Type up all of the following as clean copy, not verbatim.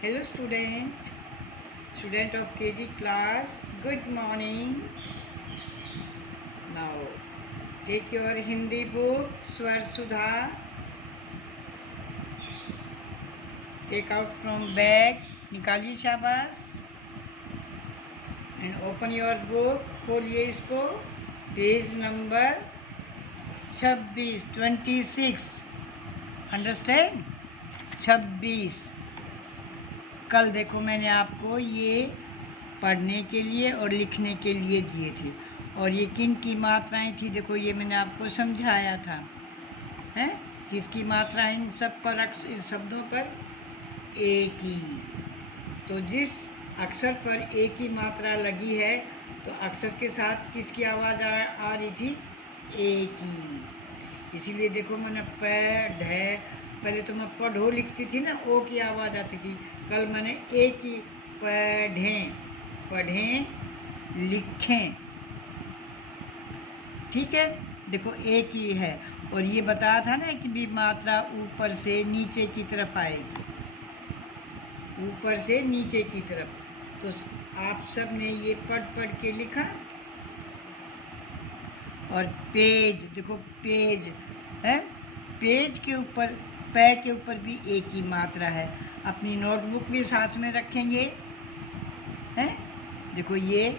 Hello student of KG class, good morning. Now take your Hindi book, Swar Sudha, take out from bag, निकालिए शाबाश, and open your book, खोलिए इसको, page number 26, understand 26। कल देखो मैंने आपको ये पढ़ने के लिए और लिखने के लिए दिए थे, और ये किन की मात्राएं थी देखो, ये मैंने आपको समझाया था, हैं किसकी मात्रा इन सब पर, इन शब्दों पर एक ही। तो जिस अक्षर पर एक ही मात्रा लगी है तो अक्षर के साथ किसकी आवाज़ आ रही थी, एक ही। इसीलिए देखो मैंने पहले तो मैं पढ़ो लिखती थी ना, ओ की आवाज़ आती थी। कल मैंने एक ही पढ़ें लिखें, ठीक है। देखो एक ही है, और ये बताया था ना कि भी मात्रा ऊपर से नीचे की तरफ आएगी, ऊपर से नीचे की तरफ। तो आप सब ने ये पढ़ के लिखा। और पेज देखो, पेज है, पेज के ऊपर पै के ऊपर भी एक ही मात्रा है। अपनी नोटबुक भी साथ में रखेंगे, हैं देखो ये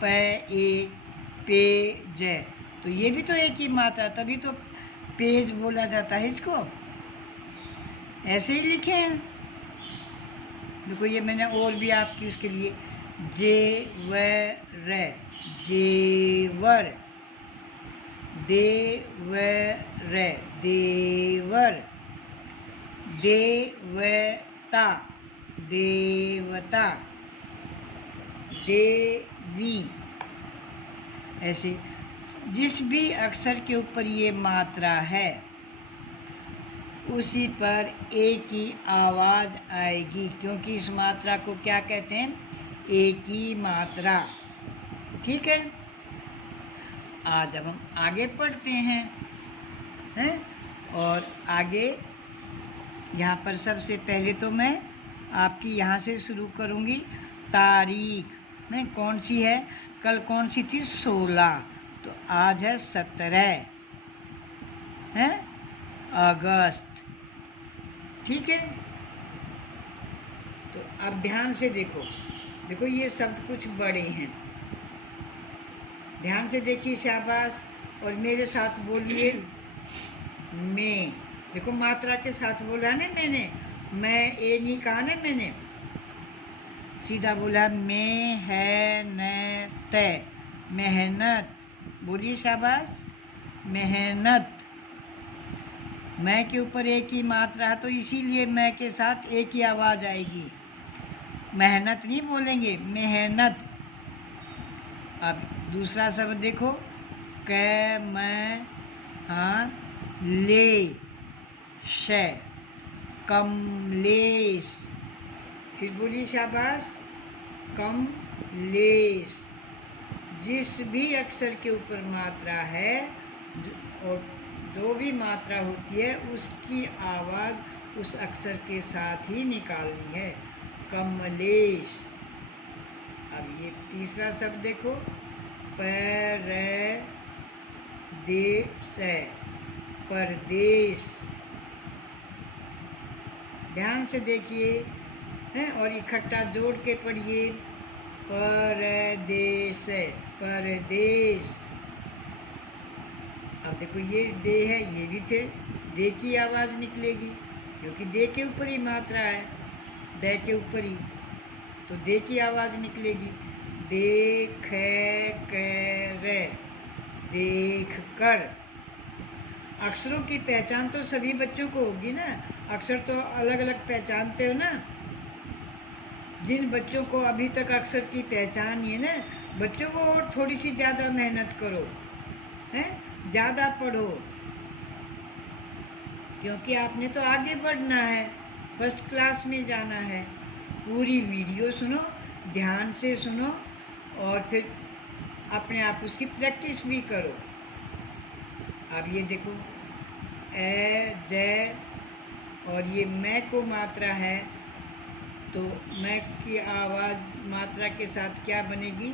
पेज है, तो ये भी तो एक ही मात्रा, तभी तो पेज बोला जाता है इसको। ऐसे ही लिखे हैं। देखो ये मैंने और भी आपकी उसके लिए जेवर, देवर, देवता, देवी। ऐसे जिस भी अक्षर के ऊपर ये मात्रा है उसी पर एक ही आवाज़ आएगी, क्योंकि इस मात्रा को क्या कहते हैं, एक ही मात्रा, ठीक है। आज अब हम आगे पढ़ते हैं, और आगे यहाँ पर सबसे पहले तो मैं आपकी यहाँ से शुरू करूँगी। तारीख में कौन सी है, कल कौन सी थी, 16, तो आज है 17 है अगस्त, ठीक है। तो अब ध्यान से देखो, देखो ये शब्द कुछ बड़े हैं, ध्यान से देखिए शाबाश, और मेरे साथ बोलिए मैं। देखो मात्रा के साथ बोला ना मैंने, मैं ए नहीं कहा ना मैंने, सीधा बोला मैं है न तय, मेहनत। बोलिए शाबाश, मेहनत। मैं के ऊपर एक ही मात्रा है, तो इसीलिए मैं के साथ एक ही आवाज़ आएगी, मेहनत नहीं बोलेंगे, मेहनत। अब दूसरा शब्द देखो, कै मैं हाँ ले शे, कमलेश। फिर बोलिए शाबाश, कमलेश। जिस भी अक्षर के ऊपर मात्रा है और जो भी मात्रा होती है उसकी आवाज़ उस अक्षर के साथ ही निकालनी है, कमलेश। अब ये तीसरा शब्द देखो, परदेश, परदेश। ध्यान से देखिए हैं और इकट्ठा जोड़ के पढ़िए, परदेश, परदेश। अब देखो ये दे है, ये भी फिर दे की आवाज़ निकलेगी, क्योंकि दे के ऊपर ही मात्रा है, दे के ऊपर ही, तो दे की आवाज़ निकलेगी। देख कर, देख कर। अक्षरों की पहचान तो सभी बच्चों को होगी ना, अक्षर तो अलग अलग पहचानते हो ना। जिन बच्चों को अभी तक अक्षर की पहचान है ना, बच्चों को और थोड़ी सी ज़्यादा मेहनत करो, हैं ज़्यादा पढ़ो, क्योंकि आपने तो आगे बढ़ना है, फर्स्ट क्लास में जाना है। पूरी वीडियो सुनो, ध्यान से सुनो, और फिर अपने आप उसकी प्रैक्टिस भी करो। अब ये देखो ए, जय, और ये मैं को मात्रा है, तो मैं की आवाज़ मात्रा के साथ क्या बनेगी?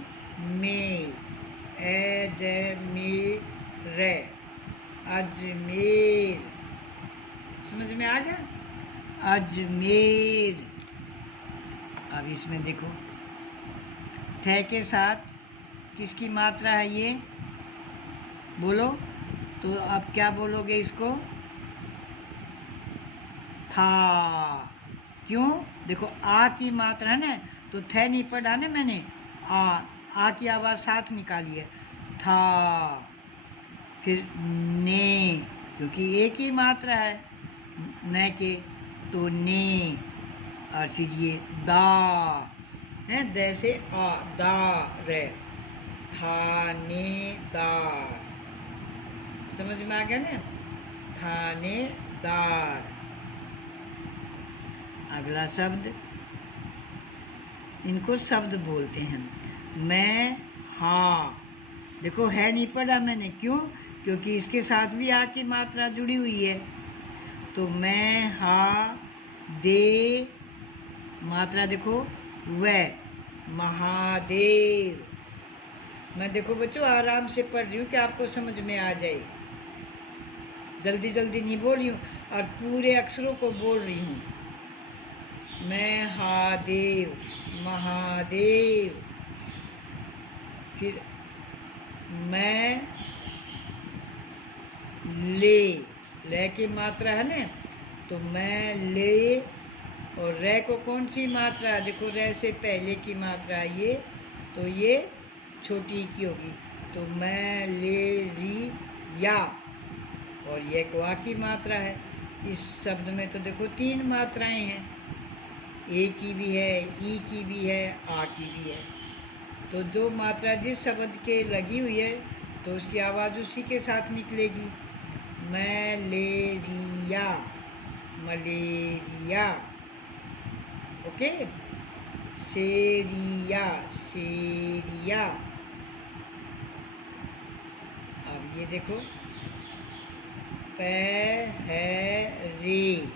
में। ए ज मे रे, अजमेर। समझ में आ गया? अजमेर। अब इसमें देखो थे के साथ किसकी मात्रा है ये? बोलो। तो अब क्या बोलोगे इसको? था। क्यों? देखो आ की मात्रा है ना, तो थे नहीं पढ़ा ना मैंने, आ की आवाज़ साथ निकाली है, था। फिर ने, क्योंकि एक ही मात्रा है न के, तो ने। और फिर ये दा है, द से आ, दा रे, थानेदार। समझ में आ गया ना? थानेदार। अगला शब्द, इनको शब्द बोलते हैं। मैं हाँ, देखो है नहीं पढ़ा मैंने, क्यों? क्योंकि इसके साथ भी आ की मात्रा जुड़ी हुई है। तो मैं हा दे, मात्रा देखो व, महादेव। मैं देखो बच्चों आराम से पढ़ रही हूँ कि आपको समझ में आ जाए, जल्दी जल्दी नहीं बोल रही हूँ और पूरे अक्षरों को बोल रही हूँ। मैं हादेव, महादेव। फिर मैं ले की मात्रा है ना, तो मैं ले, और रे को कौन सी मात्रा है? देखो रे से पहले की मात्रा ये, तो ये छोटी की होगी, तो मैं ले री या, और ये क्वा की मात्रा है। इस शब्द में तो देखो 3 मात्राएं हैं, ए की भी है, ई की भी है, आ की भी है। तो जो मात्रा जिस शब्द के लगी हुई है तो उसकी आवाज़ उसी के साथ निकलेगी। Malaria, malaria. ओके। सेरिया, सेरिया। अब ये देखो पहरे,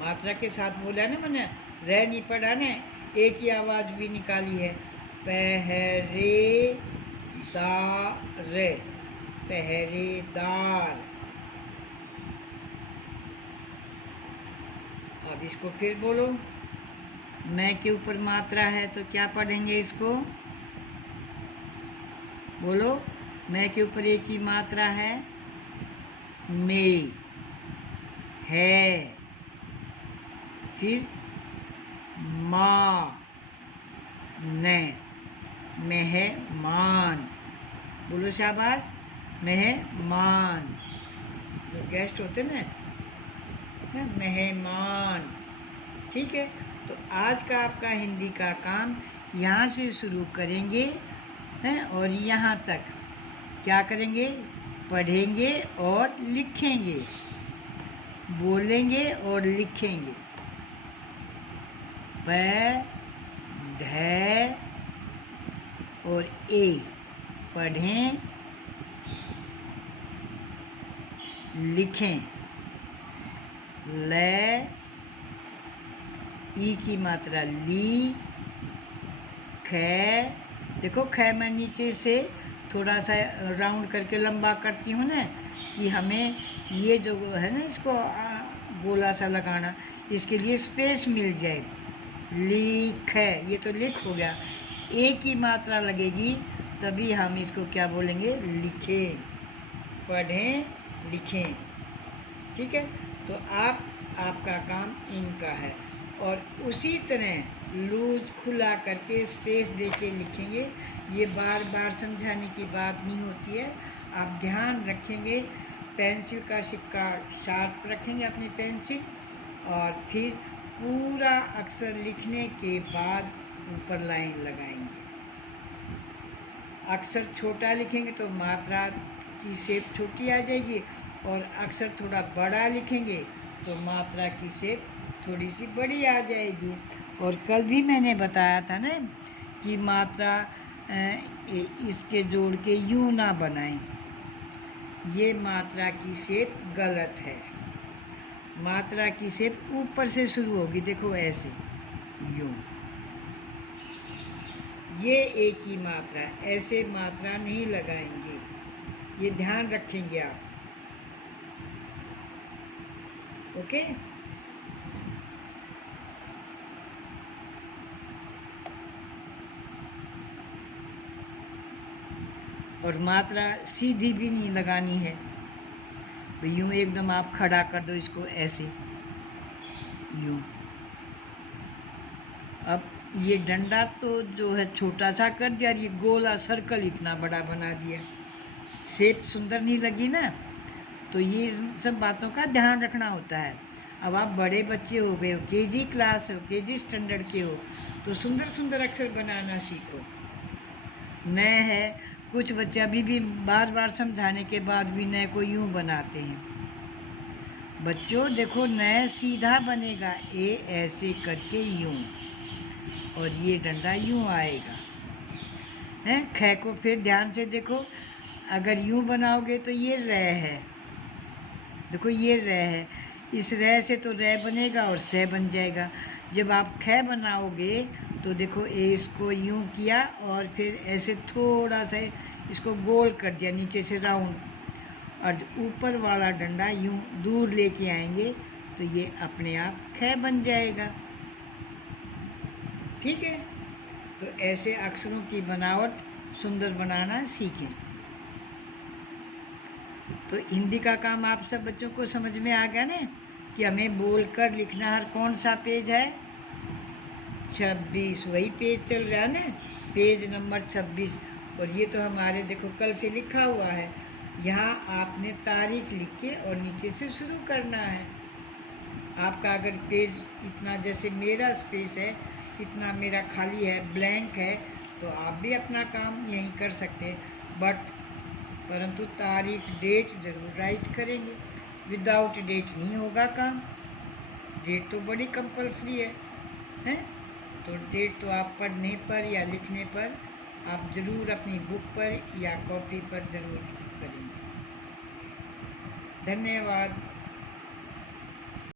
मात्रा के साथ बोला ना मैंने, रे नहीं पढ़ा ना, एक ही आवाज़ भी निकाली है। पहरेदार, पहरेदार। अब इसको फिर बोलो। मैं के ऊपर मात्रा है तो क्या पढ़ेंगे इसको? बोलो। मैं के ऊपर एक ही मात्रा है, में है। फिर माँ, ने, मेहमान। बोलो शाबाश, मेहमान। जो गेस्ट होते ना, मेहमान। ठीक है। तो आज का आपका हिंदी का काम यहाँ से शुरू करेंगे हैं, और यहाँ तक क्या करेंगे? पढ़ेंगे और लिखेंगे, बोलेंगे और लिखेंगे। प, ढ और ए, पढ़ें लिखें। ल, ई की मात्रा ली, ख, देखो ख मैं नीचे से थोड़ा सा राउंड करके लंबा करती हूँ ना, कि हमें ये जो है ना इसको गोला सा लगाना, इसके लिए स्पेस मिल जाए। लिख, ये तो लिख हो गया, एक ही मात्रा लगेगी तभी हम इसको क्या बोलेंगे? लिखें, पढ़ें, लिखें। ठीक है। तो आपका काम इनका है, और उसी तरह लूज खुला करके स्पेस दे के लिखेंगे। ये बार बार समझाने की बात नहीं होती है, आप ध्यान रखेंगे। पेंसिल का सिक्का शार्प रखेंगे अपनी पेंसिल, और फिर पूरा अक्षर लिखने के बाद ऊपर लाइन लगाएंगे। अक्षर छोटा लिखेंगे तो मात्रा की शेप छोटी आ जाएगी, और अक्षर थोड़ा बड़ा लिखेंगे तो मात्रा की शेप थोड़ी सी बड़ी आ जाएगी। और कल भी मैंने बताया था ना कि मात्रा इसके जोड़ के यूं ना बनाएं, ये मात्रा की शेप गलत है। मात्रा की शेप ऊपर से शुरू होगी, देखो ऐसे, यूं। ये एक ही मात्रा, ऐसे मात्रा नहीं लगाएंगे, ये ध्यान रखेंगे आप। ओके। और मात्रा सीधी भी नहीं लगानी है, तो यूं एकदम आप खड़ा कर दो इसको ऐसे, यूं। अब ये डंडा तो जो है छोटा सा कर दिया, ये गोला सर्कल इतना बड़ा बना दिया, शेप सुंदर नहीं लगी ना। तो ये सब बातों का ध्यान रखना होता है। अब आप बड़े बच्चे हो गए हो, केजी क्लास हो, केजी स्टैंडर्ड के हो, तो सुंदर सुंदर अक्षर बनाना सीखो। नए है, कुछ बच्चे अभी भी बार बार समझाने के बाद भी नए को यूं बनाते हैं। बच्चों देखो, नए सीधा बनेगा, ए ऐसे करके यूं, और ये डंडा यूं आएगा, हैं। ख को फिर ध्यान से देखो, अगर यूं बनाओगे तो ये र है, देखो ये र है, इस र से तो र बनेगा और से बन जाएगा। जब आप ख बनाओगे तो देखो इसको यूं किया और फिर ऐसे थोड़ा सा इसको गोल कर दिया नीचे से राउंड, और ऊपर वाला डंडा यूं दूर लेके आएंगे तो ये अपने आप ख बन जाएगा। ठीक है, तो ऐसे अक्षरों की बनावट सुंदर बनाना सीखें। तो हिंदी का काम आप सब बच्चों को समझ में आ गया ना, कि हमें बोलकर लिखना। हर कौन सा पेज है? 26, वही पेज चल रहा है ना, पेज नंबर 26। और ये तो हमारे देखो कल से लिखा हुआ है, यहाँ आपने तारीख लिख के और नीचे से शुरू करना है। आपका अगर पेज इतना, जैसे मेरा स्पेस है इतना मेरा खाली है, ब्लैंक है, तो आप भी अपना काम यहीं कर सकते हैं, परंतु तारीख डेट ज़रूर राइट करेंगे। विदाउट डेट नहीं होगा काम, डेट तो बड़ी कंपलसरी है। तो डेट तो आप पढ़ने पर या लिखने पर आप ज़रूर अपनी बुक पर या कॉपी पर ज़रूर करेंगे। धन्यवाद।